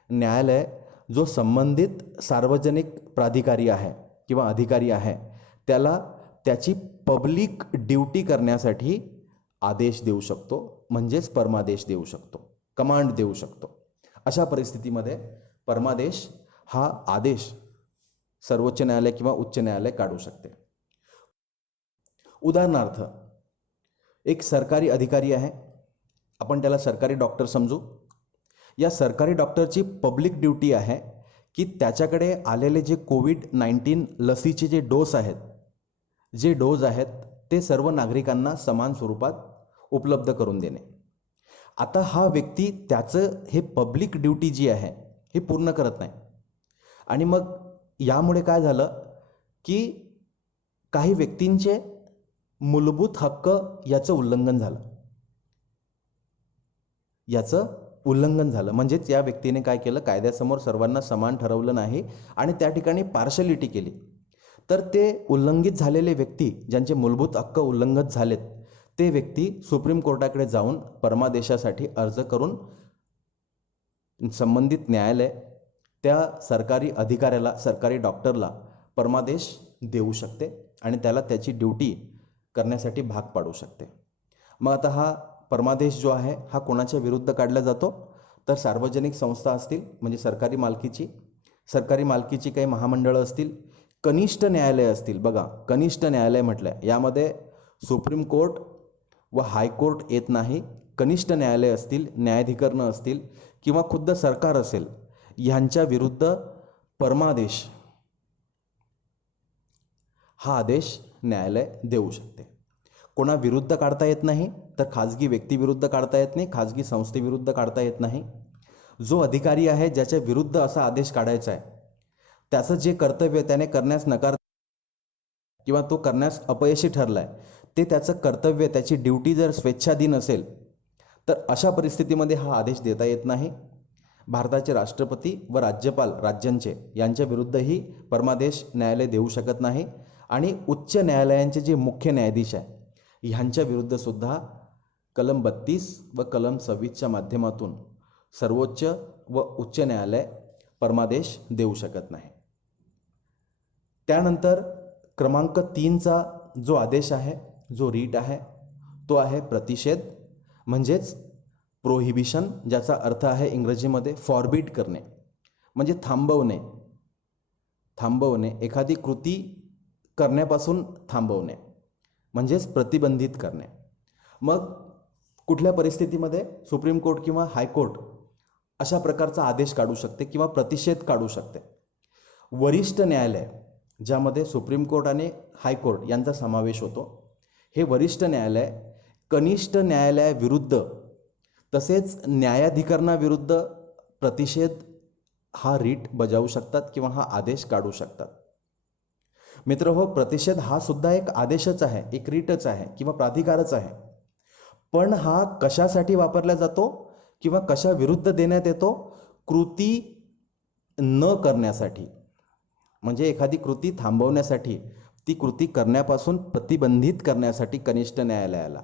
न्यायालय जो संबंधित सार्वजनिक प्राधिकारी आहे किंवा अधिकारी आहे त्याला त्याची पब्लिक ड्युटी करण्यासाठी आदेश देऊ शकतो, म्हणजेच परमादेश देऊ शकतो, कमांड देऊ शकतो. अशा परिस्थितीमध्ये परमादेश हा आदेश सर्वोच्च न्यायालय किंवा उच्च न्यायालय काढू शकते. उदाहरणार्थ, एक सरकारी अधिकारी आहे, आपण त्याला सरकारी डॉक्टर समजू. या सरकारी डॉक्टरची पब्लिक ड्युटी आहे की त्याच्याकडे आलेले जे कोविड-19 लसीचे जे डोस आहेत ते सर्व नागरिकांना समान स्वरूपात उपलब्ध करून देणे. आता हा व्यक्ती त्याचं हे पब्लिक ड्युटी जी आहे हे पूर्ण करत नाही आणि मग यामुळे काय झालं की काही व्यक्तींचे मूलभूत हक्क याचं उल्लंघन झालं. म्हणजेच या व्यक्तीने काय केलं? कायद्यासमोर सर्वांना समान ठरवलं नाही आणि त्या ठिकाणी पार्शलिटी केली. तर ते उल्लंघित झालेले व्यक्ती, ज्यांचे मूलभूत हक्क उल्लंघित झालेत, ते व्यक्ती सुप्रीम कोर्टाकडे जाऊन परमादेशासाठी अर्ज करून संबंधित न्यायालय त्या सरकारी अधिकाऱ्याला, सरकारी डॉक्टरला परमादेश देऊ शकते आणि त्याला त्याची ड्युटी करण्यासाठी भाग पाडू शकते. मग आता हा परमादेश जो आहे हा कोणाच्या विरुद्ध काढला जातो? तर सार्वजनिक संस्था असतील, म्हणजे सरकारी मालकीची काही महामंडळं असतील, कनिष्ठ न्यायालय असतील. बघा, कनिष्ठ न्यायालय म्हटलंय, यामध्ये सुप्रीम कोर्ट व हायकोर्ट येत नाही. कनिष्ठ न्यायालय असतील, न्यायाधिकरणं असतील किंवा खुद्द सरकार असेल, ह्यांच्या विरुद्ध परमादेश हा आदेश न्यायालय देऊ शकते. कोणा विरुद्ध काढता येत नाही, तर खाजगी व्यक्तीविरुद्ध काढता येत नाही, खाजगी संस्थेविरुद्ध काढता येत नाही. जो अधिकारी आहे ज्याच्या विरुद्ध असा आदेश काढायचा आहे, त्याचं जे कर्तव्य त्याने करण्यास नकार किंवा तो करण्यास अपयशी ठरलाय, ते त्याचं कर्तव्य, त्याची ड्युटी जर स्वेच्छाधीन असेल, तर अशा परिस्थितीमध्ये हा आदेश देता येत नाही. भारताचे राष्ट्रपती व राज्यपाल राज्यांचे यांच्या विरुद्धही परमादेश न्यायालय देऊ शकत नाही. आणि उच्च न्यायालयांचे जे मुख्य न्यायाधीश आहे ह्यांच्या विरुद्ध सुद्धा कलम 32 व कलम 26च्या माध्यमातून सर्वोच्च व उच्च न्यायालय परमादेश देऊ शकत नाही. त्यानंतर क्रमांक 3चा जो आदेश आहे, जो रीट आहे, तो आहे प्रतिषेध, म्हणजेच प्रोहिबिशन, ज्याचा अर्थ आहे इंग्रजीमध्ये फॉरबिड करणे, म्हणजे थांबवणे. एखादी कृती करण्यापासून थांबवणे, म्हणजेच प्रतिबंधित करणे. मग कुठल्या परिस्थितीमध्ये सुप्रीम कोर्ट किंवा हायकोर्ट अशा प्रकारचा आदेश काढू शकते किंवा प्रतिषेध काढू शकते? वरिष्ठ न्यायालय, ज्यामध्ये सुप्रीम कोर्ट आणि हायकोर्ट यांचा समावेश होतो, हे वरिष्ठ न्यायालय कनिष्ठ न्यायालयाविरुद्ध तसेच न्यायाधिकरणाविरुद्ध प्रतिषेध हा रीट बजावू शकतात किंवा हा आदेश काढू शकतात. मित्रहो, प्रतिषेध हा सुद्धा एक आदेशच आहे, एक रीटच आहे किंवा प्राधिकारच आहे. पण हा कशासाठी वापरला जातो किंवा कशा विरुद्ध देण्यात येतो? कृती न करण्यासाठी, म्हणजे एखादी कृती थांबवण्यासाठी, ती कृती करण्यापासून प्रतिबंधित करण्यासाठी कनिष्ठ न्यायालयाला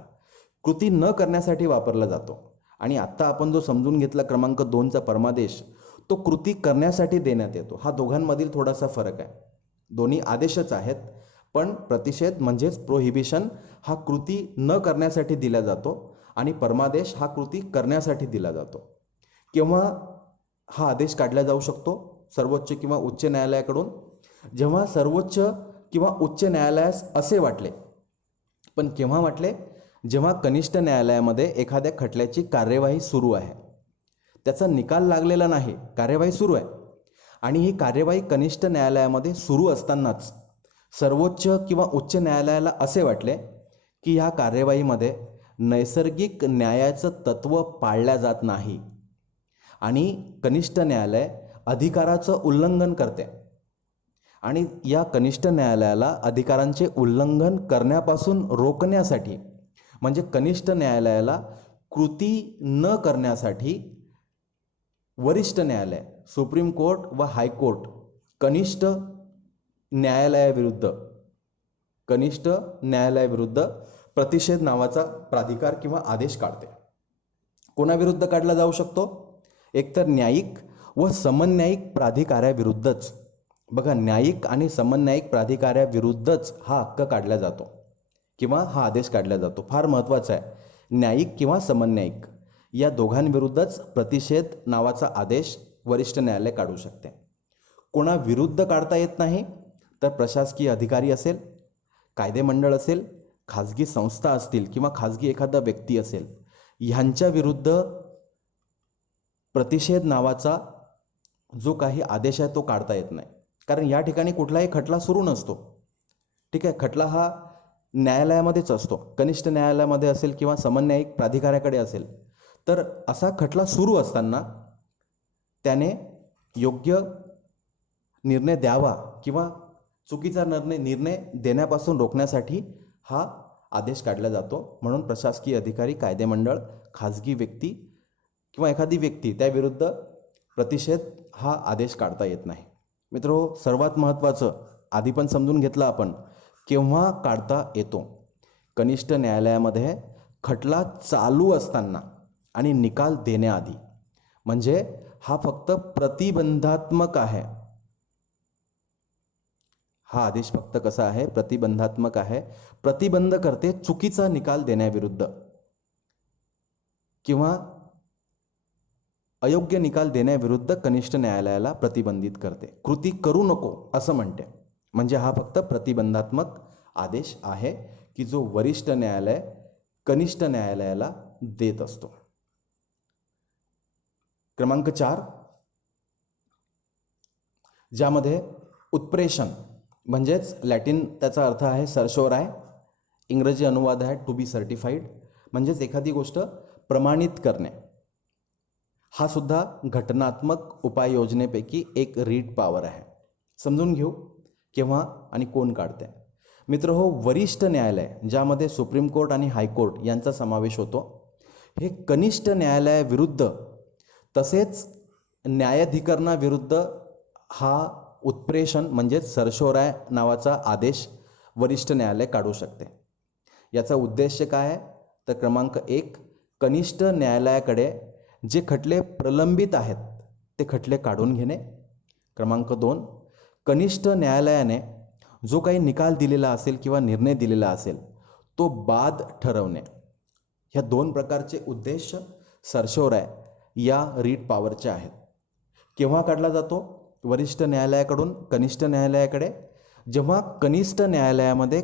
कृती न करण्यासाठी वापरला जातो. आणि आत्ता आपण जो समजून घेतला क्रमांक 2चा परमादेश, तो कृती करण्यासाठी देण्यात येतो. हा दोघांमधील थोडासा फरक आहे. दोन्ही आदेशच आहेत, पण प्रतिषेध म्हणजेच प्रोहिबिशन हा कृती न करण्यासाठी दिला जातो आणि परमादेश हा कृती करण्यासाठी दिला जातो. केव्हा हा आदेश काढला जाऊ शकतो सर्वोच्च किंवा उच्च न्यायालयाकडून? जेव्हा सर्वोच्च किंवा उच्च न्यायालयास असे वाटले. पण केव्हा वाटले? जेव्हा कनिष्ठ न्यायालयामध्ये एखाद्या खटल्याची कार्यवाही सुरू आहे, त्याचा निकाल लागलेला नाही, कार्यवाही सुरू आहे, आणि ही कार्यवाही कनिष्ठ न्यायालयामध्ये सुरू असतानाच सर्वोच्च किंवा उच्च न्यायालयाला असे वाटले की ह्या कार्यवाहीमध्ये नैसर्गिक न्यायाचं तत्व पाळल्या जात नाही आणि कनिष्ठ न्यायालय अधिकाराचं उल्लंघन करते, आणि या कनिष्ठ न्यायालयाला अधिकारांचे उल्लंघन करण्यापासून रोखण्यासाठी, म्हणजे कनिष्ठ न्यायालयाला कृती न करण्यासाठी वरिष्ठ न्यायालय सुप्रीम कोर्ट व हायकोर्ट कनिष्ठ न्यायालयाविरुद्ध प्रतिषेध नावाचा प्राधिकार किंवा आदेश काढते. कोणाविरुद्ध काढला जाऊ शकतो? एकतर न्यायिक व समन्यायिक प्राधिकाऱ्याविरुद्धच. बघा, न्यायिक आणि समन्यायिक प्राधिकाऱ्याविरुद्धच हा हक्क काढला जातो किंवा हा आदेश काढला जातो. फार महत्त्वाचा आहे. न्यायिक किंवा समन्यायिक या दोघांविरुद्धच प्रतिषेध नावाचा आदेश वरिष्ठ न्यायालय काढू शकते. कोणाविरुद्ध काढता येत नाही तर प्रशासकीय अधिकारी असेल, कायदेमंडळ असेल, खाजगी संस्था असतील किंवा खाजगी एखादा व्यक्ती असेल, ह्यांच्या विरुद्ध प्रतिषेध नावाचा जो काही आदेश आहे तो काढता येत नाही. कारण या ठिकाणी कुठलाही खटला सुरू नसतो. ठीक आहे, खटला हा न्यायालयामध्येच असतो. कनिष्ठ न्यायालयामध्ये असेल किंवा समन्यायिक प्राधिकाऱ्याकडे असेल, तर असा खटला सुरू असताना त्याने योग्य निर्णय द्यावा किंवा चुकीचा निर्णय देण्यापासून रोखण्यासाठी हा आदेश काढला जातो. म्हणून प्रशासकीय अधिकारी, कायदेमंडळ, खाजगी व्यक्ती किंवा एखादी व्यक्ती त्याविरुद्ध प्रतिषेध हा आदेश काढता येत नाही. मित्रो, सर्वात महत्त्वाचं आधी पण समजून घेतलं आपण, केव्हा काढता येतो? कनिष्ठ न्यायालयामध्ये खटला चालू असताना आणि निकाल देण्याआधी. म्हणजे हा फक्त प्रतिबंधात्मक आहे. हा आदेश फक्त कसा आहे? प्रतिबंधात्मक आहे. प्रतिबंध करते चुकीचा निकाल देण्याविरुद्ध किंवा अयोग्य निकाल देण्याविरुद्ध कनिष्ठ न्यायालयाला प्रतिबंधित करते. कृती करू नको असं म्हणते. म्हणजे हा फक्त प्रतिबंधात्मक आदेश आहे की जो वरिष्ठ न्यायालय कनिष्ठ न्यायालयाला देत असतो. क्रमांक 4, ज्यामध्ये उत्प्रेषण, म्हणजेच लॅटिन त्याचा अर्थ आहे सर्शोराय, इंग्रजी अनुवाद आहे टू बी सर्टिफाईड, म्हणजेच एखादी गोष्ट प्रमाणित करणे. हा सुद्धा घटनात्मक उपाययोजनेपैकी एक रीट पॉवर आहे. समजून घेऊ केव्हा आणि कोण काढते. मित्र हो, वरिष्ठ न्यायालय ज्यामध्ये सुप्रीम कोर्ट आणि हायकोर्ट यांचा समावेश होतो, हे कनिष्ठ न्यायालयाविरुद्ध तसेच न्यायाधिकरणाविरुद्ध हा उत्प्रेषण म्हणजेच सरशोराय नावाचा आदेश वरिष्ठ न्यायालय काढू शकते. याचा उद्देश काय आहे? तर क्रमांक 1, कनिष्ठ न्यायालयाकडे जे खटले प्रलंबित आहेत ते खटले काढून घेणे. क्रमांक 2, कनिष्ठ न्यायालयाने जो काही निकाल दिलेला असेल किंवा निर्णय दिलेला असेल तो बाद ठरवणे. ह्या 2 प्रकारचे उद्देश सरशोराय या रीट पॉवरचे आहेत. केव्हा काढला जातो वरिष्ठ न्यायालयाकडून कनिष्ठ न्यायालयाकडे? जेव्हा कनिष्ठ न्यायालयामध्ये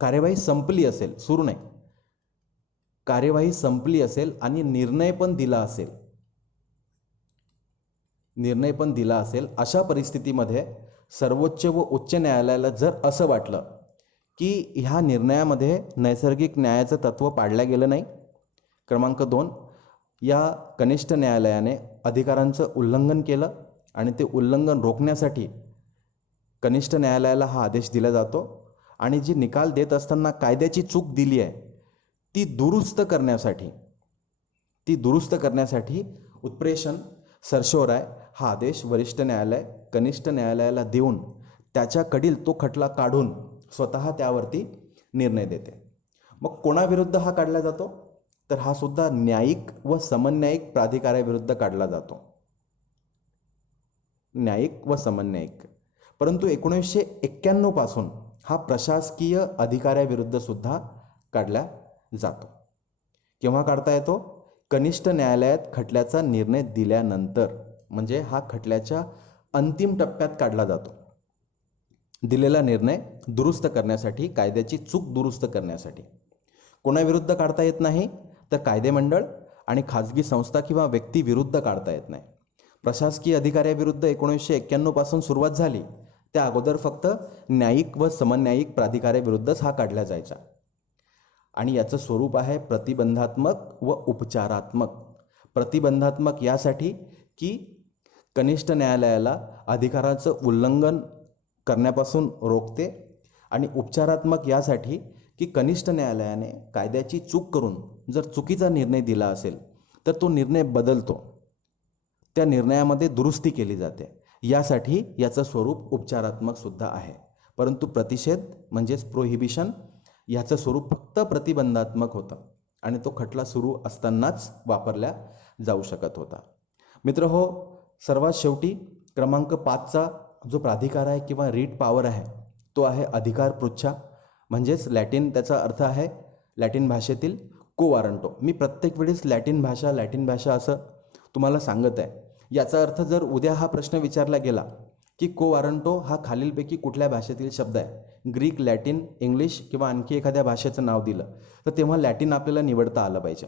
कार्यवाही संपली असेल, सुरू नाही, कार्यवाही संपली असेल आणि निर्णय पण दिला असेल, अशा परिस्थितीमध्ये सर्वोच्च व उच्च न्यायालयाला जर असं वाटलं की ह्या निर्णयामध्ये नैसर्गिक न्यायाचं तत्व पाळलं गेलं नाही. क्रमांक 2, या कनिष्ठ न्यायालयाने अधिकारांचं उल्लंघन केलं आणि ते उल्लंघन रोखण्यासाठी कनिष्ठ न्यायालयाला हा आदेश दिला जातो आणि जी निकाल देत असताना कायद्याची चूक दिली आहे ती दुरुस्त करण्यासाठी उत्प्रेषण सरशोराय हा आदेश वरिष्ठ न्यायालय कनिष्ठ न्यायालयाला देऊन त्याच्याकडील तो खटला काढून स्वतः त्यावरती निर्णय देते. मग कोणाविरुद्ध हा काढला जातो? तर हा सुद्धा न्यायिक व समन्यायिक प्राधिकाऱ्याविरुद्ध काढला जातो. न्यायिक व समन्यायिक. परंतु 1991 पासून हा प्रशासकीय अधिकाऱ्याविरुद्ध सुद्धा काढला जातो. केव्हा काढता येतो? कनिष्ठ न्यायालयात खटल्याचा निर्णय दिल्यानंतर, म्हणजे हा खटल्याच्या अंतिम टप्प्यात काढला जातो. दिलेला निर्णय दुरुस्त करण्यासाठी, कायद्याची चूक दुरुस्त करण्यासाठी. कोणाविरुद्ध काढता येत नाही? तर कायदेमंडळ आणि खाजगी संस्था किंवा व्यक्ती विरुद्ध काढता येत नाही. प्रशासकीय अधिकाऱ्याविरुद्ध 1991 पासून सुरुवात झाली. त्या अगोदर फक्त न्यायिक व समन्यायिक प्राधिकाऱ्याविरुद्धच हा काढला जायचा. आणि याचं स्वरूप आहे प्रतिबंधात्मक व उपचारात्मक. प्रतिबंधात्मक यासाठी की कनिष्ठ न्यायालयाला अधिकाराचं उल्लंघन करण्यापासून रोखते, आणि उपचारात्मक यासाठी की कनिष्ठ न्यायालयाने कायद्याची चूक करून जर चुकीचा निर्णय दिला असेल तर तो निर्णय बदलतो, त्या निर्णयामध्ये दुरुस्ती केली जाते. यासाठी याचं स्वरूप उपचारात्मक सुद्धा आहे. परंतु प्रतिषेध म्हणजेच प्रोहिबिशन ह्याचं स्वरूप फक्त प्रतिबंधात्मक होतं आणि तो खटला सुरू असतानाच वापरला जाऊ शकत होता. मित्र हो, सर्वात शेवटी क्रमांक 5चा जो प्राधिकार आहे किंवा रीट पॉवर आहे तो आहे अधिकार पृच्छा, म्हणजेच लॅटिन त्याचा अर्थ आहे लॅटिन भाषेतील को वारंटो. मी प्रत्येक वेळेस लॅटिन भाषा असं तुम्हाला सांगत आहे. याचा अर्थ जर उद्या हा प्रश्न विचारला गेला की को वारंटो हा खालीलपैकी कुठल्या भाषेतील शब्द आहे, ग्रीक, लॅटिन, इंग्लिश किंवा आणखी एखाद्या भाषेचं नाव दिलं तर तेव्हा लॅटिन आपल्याला निवडता आलं पाहिजे.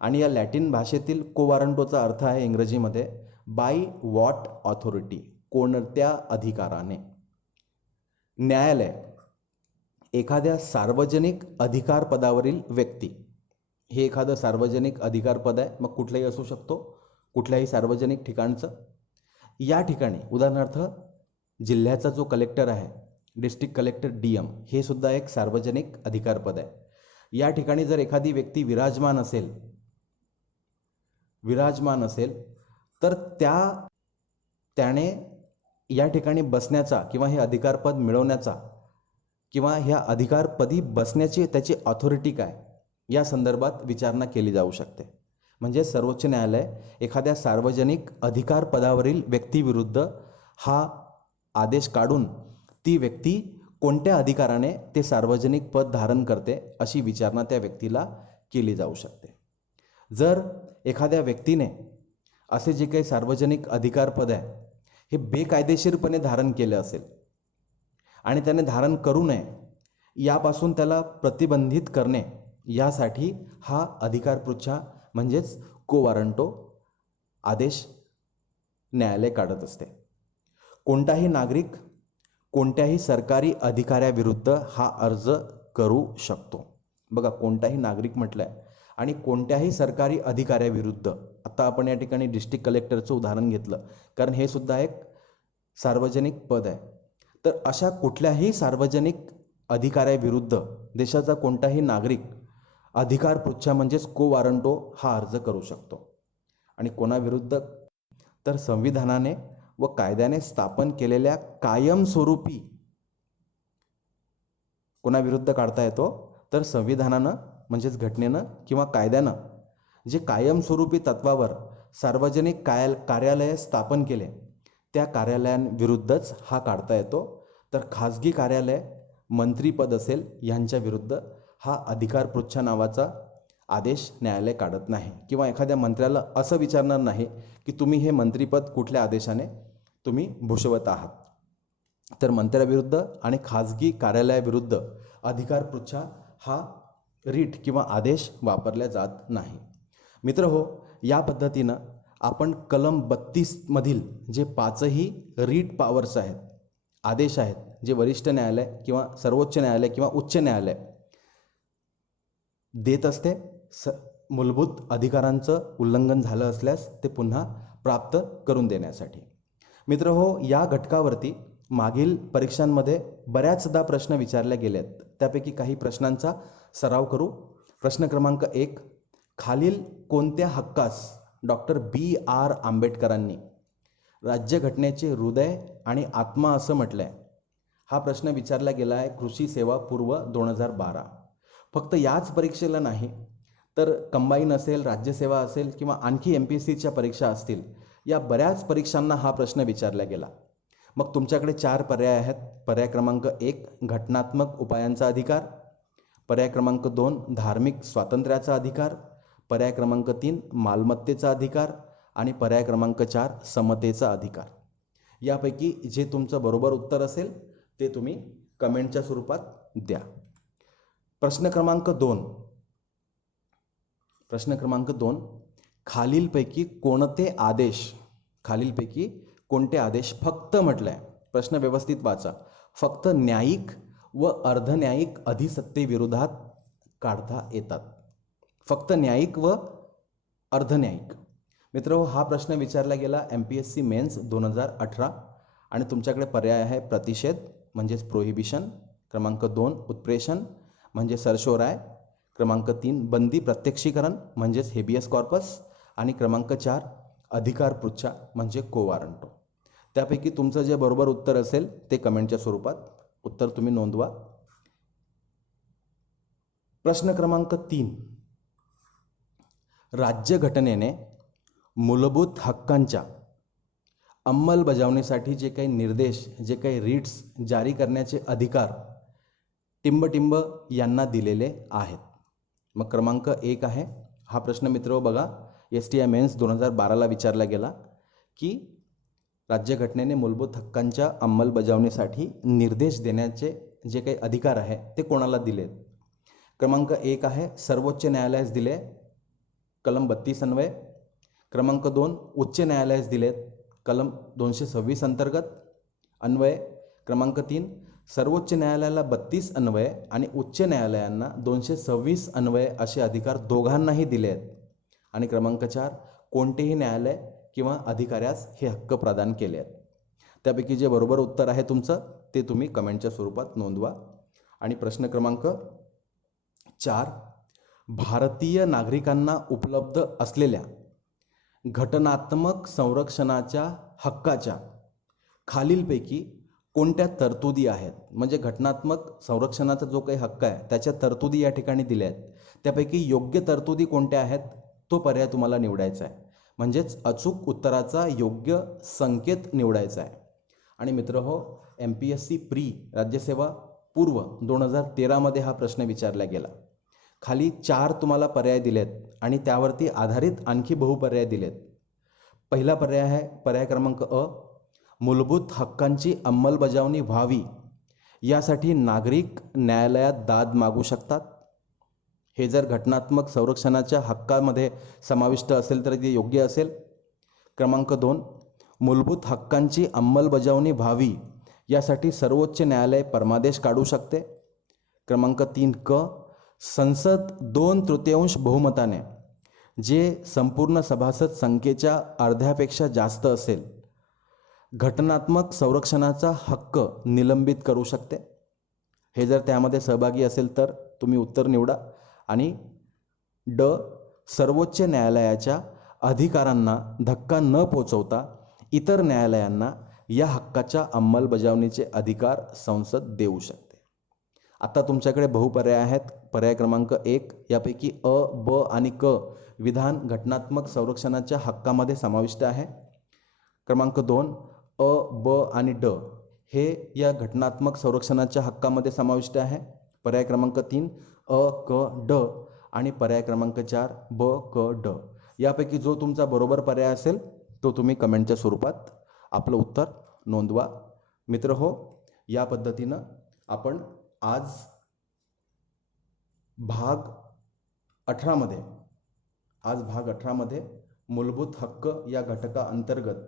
आणि या लॅटिन भाषेतील को वारंटोचा अर्थ आहे इंग्रजीमध्ये बाय व्हॉट ऑथॉरिटी, कोणत्या अधिकाराने. न्यायालय एखाद्या सार्वजनिक अधिकार पदावरील व्यक्ती, हे एखादं सार्वजनिक अधिकार पद आहे, मग कुठलंही असू शकतो, कुठल्याही सार्वजनिक ठिकाणचं. या ठिकाणी उदाहरणार्थ जिल्ह्याचा जो कलेक्टर आहे, डिस्ट्रिक्ट कलेक्टर DM, हे सुद्धा एक सार्वजनिक अधिकार पद आहे. या ठिकाणी जर एखादी व्यक्ती विराजमान असेल तर त्याने या ठिकाणी बसण्याचा किंवा हे अधिकारपद मिळवण्याचा किंवा ह्या अधिकारपदी बसण्याची त्याची ऑथॉरिटी काय, या संदर्भात विचारणा केली जाऊ शकते. म्हणजे सर्वोच्च न्यायालय एखाद्या सार्वजनिक अधिकार पदावरील व्यक्तीविरुद्ध हा आदेश काढून ती व्यक्ती कोणत्या अधिकाराने ते सार्वजनिक पद धारण करते अशी विचारणा त्या व्यक्तीला केली जाऊ शकते. जर एखाद्या व्यक्तीने असे जे काही सार्वजनिक अधिकार पद आहे हे बेकायदेशीरपणे धारण केले असेल आणि त्याने धारण करू नये यापासून त्याला प्रतिबंधित करणे, यासाठी हा अधिकार पृच्छा म्हणजेच को वारंटो आदेश न्यायालय काढत असते. कोणताही नागरिक कोणत्याही सरकारी अधिकाऱ्याविरुद्ध हा अर्ज करू शकतो. बघा, कोणताही नागरिक म्हटलंय. आणि कोणत्याही सरकारी अधिकाऱ्याविरुद्ध, आता आपण या ठिकाणी डिस्ट्रिक्ट कलेक्टरचं उदाहरण घेतलं कारण हे सुद्धा एक सार्वजनिक पद आहे, तर अशा कुठल्याही सार्वजनिक अधिकाऱ्याविरुद्ध देशाचा कोणताही नागरिक अधिकार पृच्छा म्हणजेच को वारंटो हा अर्ज करू शकतो. आणि कोणाविरुद्ध, तर संविधानाने व कायद्याने स्थापन केलेल्या कायमस्वरूपी, कोणाविरुद्ध काढता येतो, तर संविधानानं म्हणजेच घटनेनं किंवा कायद्यानं जे कायमस्वरूपी तत्वावर सार्वजनिक कार्यालय स्थापन केले त्या कार्यालयांविरुद्धच हा काढता येतो. तर खाजगी कार्यालय, मंत्रीपद असेल यांच्या विरुद्ध हा अधिकार पृच्छा नावाचा आदेश न्यायालय काढत नाही, किंवा एखाद्या मंत्र्याला असं विचारणार नाही की तुम्ही हे मंत्रीपद कुठल्या आदेशाने तुम्ही भूषवत आहात. तर मंत्र्याविरुद्ध आणि खाजगी कार्यालयाविरुद्ध अधिकार पृच्छा हा रीट किंवा आदेश वापरला जात नाही. मित्र हो, या पद्धतीनं आपण कलम 32 मधील जे 5ही रीट पॉवर्स आहेत, आदेश आहेत, जे वरिष्ठ न्यायालय किंवा सर्वोच्च न्यायालय किंवा उच्च न्यायालय देत असते, मूलभूत अधिकारांचं उल्लंघन झालं असल्यास ते पुन्हा प्राप्त करून देण्यासाठी. मित्र हो, या घटकावरती मागील परीक्षांमध्ये बऱ्याचदा प्रश्न विचारले गेलेत. त्यापैकी काही प्रश्नांचा सराव करू. प्रश्न क्रमांक 1, खालील कोणत्या हक्कास डॉक्टर B.R. आंबेडकरांनी राज्यघटनेचे हृदय आणि आत्मा असं म्हटलंय? हा प्रश्न विचारला गेला आहे कृषी सेवा पूर्व 2012. फक्त याच परीक्षेला नाही, तर कंबाईन असेल, राज्यसेवा असेल किंवा आणखी MPSCच्या परीक्षा असतील, या बऱ्याच परीक्षांना हा प्रश्न विचारला गेला. मग तुमच्याकडे 4 पर्याय आहेत. पर्याय क्रमांक 1 घटनात्मक उपायांचा अधिकार, पर्याय क्रमांक 2 धार्मिक स्वातंत्र्याचा अधिकार, पर्याय क्रमांक 3 मालमत्तेचा अधिकार आणि पर्याय क्रमांक 4 समतेचा अधिकार. यापैकी जे तुमचं बरोबर उत्तर असेल ते तुम्ही कमेंटच्या स्वरूपात द्या. प्रश्न क्रमांक 2 खालीलपैकी कोणते आदेश फक्त म्हटलंय, प्रश्न व्यवस्थित वाचा, फक्त न्यायिक व अर्धन्यायिक अधिसत्तेविरोधात काढता येतात. फक्त न्यायिक व अर्धन्यायिक. मित्र, हा प्रश्न विचारला गेला MPSC मेन्स 2018 आणि तुमच्याकडे पर्याय आहे प्रतिषेध म्हणजेच प्रोहिबिशन, क्रमांक 2 उत्प्रेषण म्हणजे सरशोराय, क्रमांक 3 बंदी प्रत्यक्षीकरण म्हणजेच हेबियस कॉर्पस आणि क्रमांक 4 अधिकार पृच्छा म्हणजे को वारंटो. त्यापैकी तुमचं जे बरोबर उत्तर असेल ते कमेंटच्या स्वरूपात उत्तर तुम्ही नोंदवा. प्रश्न क्रमांक 3, राज्यघटनेने मूलभूत हक्कांच्या अंमलबजावणीसाठी जे काही निर्देश, जे काही रीट्स जारी करण्याचे अधिकार टिंबटिंब यांना दिलेले आहेत. मग क्रमांक 1 आहे हा प्रश्न. मित्र बघा, STI मेन्स 2012ला विचारला गेला की राज्यघटनेने मूलभूत हक्कांच्या अंमलबजावणीसाठी निर्देश देण्याचे जे काही अधिकार आहे ते कोणाला दिलेत? क्रमांक 1 आहे सर्वोच्च न्यायालयास दिले कलम 32 अन्वये. क्रमांक 2 उच्च न्यायालयास दिलेत कलम 226 अंतर्गत अन्वये. क्रमांक 3 सर्वोच्च न्यायालयाला 32 अन्वये आणि उच्च न्यायालयांना 226 अन्वये असे अधिकार दोघांनाही दिले आहेत. आणि क्रमांक 4 कोणतेही न्यायालय किंवा अधिकाऱ्यास हे हक्क प्रदान केले आहेत. त्यापैकी जे बरोबर उत्तर आहे तुमचं ते तुम्ही कमेंटच्या स्वरूपात नोंदवा. आणि प्रश्न क्रमांक 4, भारतीय नागरिकांना उपलब्ध असलेल्या घटनात्मक संरक्षणाच्या हक्काच्या खालीलपैकी कोणत्या तरतुदी आहेत? म्हणजे घटनात्मक संरक्षणाचा जो काही हक्क आहे त्याच्या तरतुदी या ठिकाणी दिल्या आहेत. त्यापैकी योग्य तरतुदी कोणत्या आहेत तो पर्याय तुम्हाला निवडायचा आहे. म्हणजेच अचूक उत्तराचा योग्य संकेत निवडायचा आहे. आणि मित्र हो, MPSC प्री राज्यसेवा पूर्व 2013 मध्ये हा प्रश्न विचारला गेला. खाली 4 तुम्हाला पर्याय दिलेत आणि त्यावरती आधारित आणखी बहुपर्याय दिलेत. पहिला पर्याय आहे पर्याय क्रमांक अ, मूलभूत हक्कांची अंमलबजावणी व्हावी यासाठी नागरिक न्यायालयात दाद मागू शकतात. हे जर घटनात्मक संरक्षणाच्या हक्कामध्ये समाविष्ट असेल तर ते योग्य असेल. क्रमांक 2, मूलभूत हक्कांची अंमलबजावणी व्हावी यासाठी सर्वोच्च न्यायालय परमादेश काढू शकते. क्रमांक 3 क, संसद 2/3 बहुमताने, जे संपूर्ण सभासद संख्येच्या अर्ध्यापेक्षा जास्त असेल, घटनात्मक संरक्षणाचा हक्क निलंबित करू शकते. हे जर त्यामध्ये सहभागी असेल तर तुम्ही उत्तर निवडा. आणि ड, सर्वोच्च न्यायालयाच्या अधिकारांना धक्का न पोचवता इतर न्यायालयांना या हक्काच्या अंमलबजावणीचे अधिकार संसद देऊ शकते. आता तुमच्याकडे बहुपर्याय आहेत. पर्याय क्रमांक 1 यापैकी अ, ब आणि क विधान घटनात्मक संरक्षणाच्या हक्कामध्ये समाविष्ट आहे. क्रमांक 2 अ, ब आणि ड हे या घटनात्मक संरक्षणाच्या हक्कामध्ये समाविष्ट आहे. पर्याय क्रमांक 3 अ, क, ड आणि पर्याय क्रमांक 4 ब, क, ड यापैकी जो तुमचा बरोबर पर्याय असेल तो तुम्ही कमेंटच्या स्वरूपात आपलं उत्तर नोंदवा. मित्र हो, या पद्धतीनं आपण आज भाग 18 मध्ये मूलभूत हक्क या घटका अंतर्गत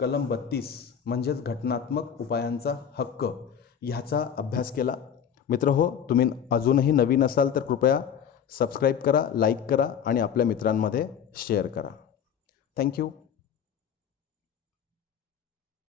कलम 32 म्हणजेच घटनात्मक उपायांचा हक्क ह्याचा अभ्यास केला. मित्र हो, तुम्ही अजूनही नवीन असाल तर कृपया सबस्क्राईब करा, लाईक करा आणि आपल्या मित्रांमध्ये शेअर करा. थँक्यू.